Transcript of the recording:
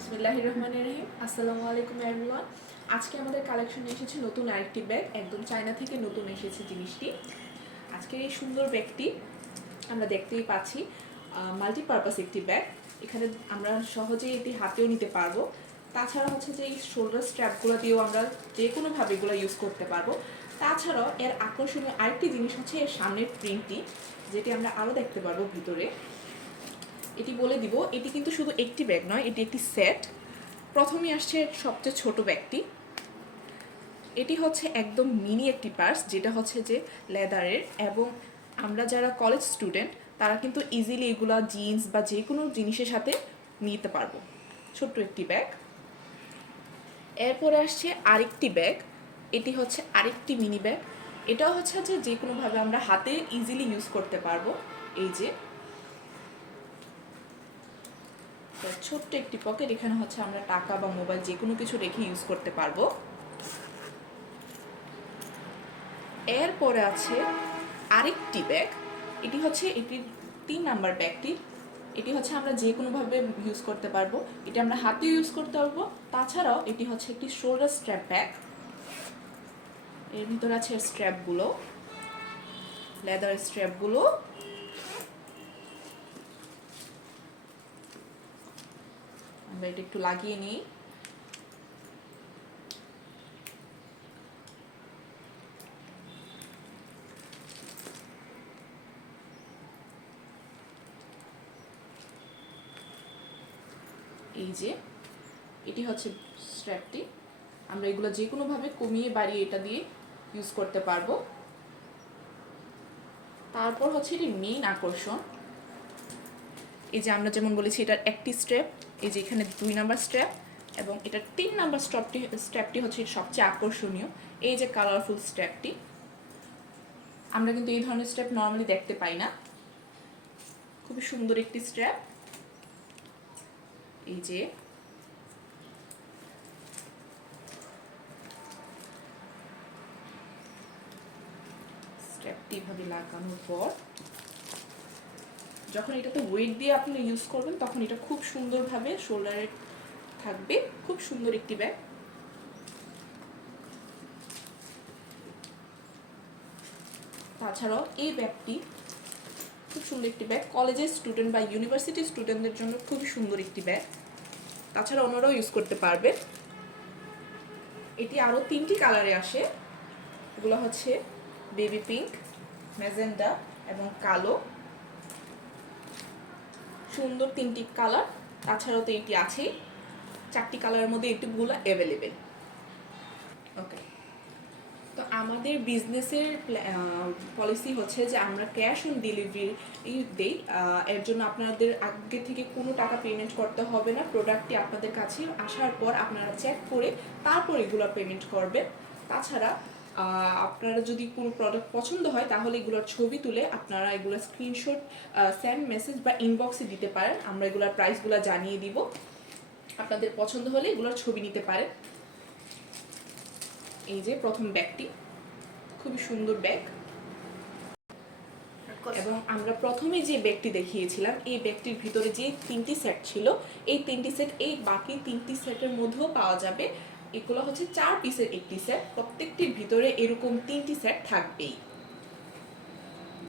বিসমিল্লাহির রহমানির রহিম। আসসালামু আলাইকুম এভরিওয়ান। আজকে আমাদের কালেকশনে এসেছে নতুন আরেকটি ব্যাগ, একদম চায়না থেকে নতুন এসেছে জিনিসটি। আজকের এই সুন্দর ব্যাগটি আমরা দেখতেই পাচ্ছি মাল্টিপারপাস একটি ব্যাগ। এখানে আমরা সহজেই এটি হাতেও নিতে পারবো। তাছাড়া হচ্ছে যে এই শোল্ডার স্ট্র্যাপগুলো দিয়েও আমরা যে কোনোভাবে এগুলো ইউজ করতে পারবো। তাছাড়াও এর আকর্ষণীয় আরেকটি জিনিস হচ্ছে এর সামনের প্রিন্টটি, যেটি আমরা আরও দেখতে পারবো ভিতরে। এটি বলে দিব, এটি কিন্তু শুধু একটি ব্যাগ নয়, এটি একটি সেট। প্রথমে আসছে সবচেয়ে ছোট ব্যাগটি। এটি হচ্ছে একদম মিনি একটি পার্স, যেটা হচ্ছে যে লেদারের, এবং আমরা যারা কলেজ স্টুডেন্ট তারা কিন্তু ইজিলি এগুলা জিন্স বা যে কোনো জিনিসের সাথে নিতে পারবো। ছোট্ট একটি ব্যাগ। এরপরে আসছে আরেকটি ব্যাগ। এটি হচ্ছে আরেকটি মিনি ব্যাগ। এটাও হচ্ছে যে কোনোভাবে আমরা হাতে ইজিলি ইউজ করতে পারবো। এই যে ছোট্ট একটি পকেট, এখানে হচ্ছে আমরা টাকা বা মোবাইল যে কোনো কিছু রেখে ইউজ করতে পারবো। এরপরে আছে আরেকটি ব্যাগ। এটি হচ্ছে এটির 3 নাম্বার ব্যাগটি। এটি হচ্ছে আমরা যে কোনোভাবে ইউজ করতে পারবো। এটি আমরা হাতে ইউজ করতে পারবো। তাছাড়াও এটি হচ্ছে একটি শোল্ডার স্ট্র্যাপ ব্যাগ। এর ভিতরে আছে স্ট্র্যাপগুলো, লেদার স্ট্র্যাপগুলো। আমরা এটা একটু লাগিয়ে নিই। এই যে এটি হচ্ছে স্ট্র্যাপটি। আমরা এগুলো যে কোনোভাবে কমিয়ে বাড়িয়ে এটা দিয়ে ইউজ করতে পারবো। তারপর হচ্ছে এটি মেইন আকর্ষণ। এই যে আমরা যেমন বলেছি এটার একটি স্ট্র্যাপ, এই যে এখানে 2 নাম্বার স্ট্র্যাপ, এবং এটার 3 নাম্বার স্ট্র্যাপটি হচ্ছে সবচেয়ে আকর্ষণীয়। এই যে কালারফুল স্ট্র্যাপটি, আমরা কিন্তু এই ধরনের স্ট্র্যাপ নর্মালি দেখতে পাই না। খুবই সুন্দর একটি স্ট্র্যাপ। এই যে স্ট্র্যাপটি এভাবে লাগানোর পর যখন এটাতে ওয়েট দিয়ে আপনি ইউজ করবেন তখন এটা খুব সুন্দরভাবে শোল্ডারে থাকবে। খুব সুন্দর একটি ব্যাগ। তাছাড়াও এই ব্যাগটি খুব সুন্দর একটি ব্যাগ, কলেজের স্টুডেন্ট বা ইউনিভার্সিটি স্টুডেন্টদের জন্য খুবই সুন্দর একটি ব্যাগ। তাছাড়া অন্যরাও ইউজ করতে পারবে। এটি আরও 3টি কালারে আসে। এগুলো হচ্ছে বেবি পিঙ্ক, ম্যাজেন্টা এবং কালো। সুন্দর 3টি কালার। তাছাড়াও তো এটি আছেই। 4টি কালারের মধ্যে এটিগুলো অ্যাভেলেবেল। ওকে, তো আমাদের বিজনেসের পলিসি হচ্ছে যে আমরা ক্যাশ অন ডেলিভারি দেই। এর জন্য আপনাদের আগে থেকে কোনো টাকা পেমেন্ট করতে হবে না। প্রোডাক্টটি আপনাদের কাছে আসার পর আপনারা চেক করে তারপর এগুলো পেমেন্ট করবেন। তাছাড়া আপনারা যদি কোনো প্রোডাক্ট পছন্দ হয় তাহলে এগুলোর ছবি তুলে আপনারা এগুলোর স্ক্রিনশট সেন্ড মেসেজ বা ইনবক্সে দিতে পারেন। আমরা এগুলোর প্রাইসগুলো জানিয়ে দিব। আপনাদের পছন্দ হলে এগুলোর ছবি নিতে পারেন। এই যে প্রথম ব্যাগটি, খুবই সুন্দর ব্যাগ। এবং আমরা প্রথমে যে ব্যাগটি দেখিয়েছিলাম এই ব্যাগটির ভিতরে যে 3টি সেট ছিল, এই 3টি সেট এই বাকি 3টি সেটের মধ্যেও পাওয়া যাবে। এগুলো হচ্ছে 4 পিসের একটি সেট। প্রত্যেকটির ভিতরে এরকম 3টি সেট থাকবেই।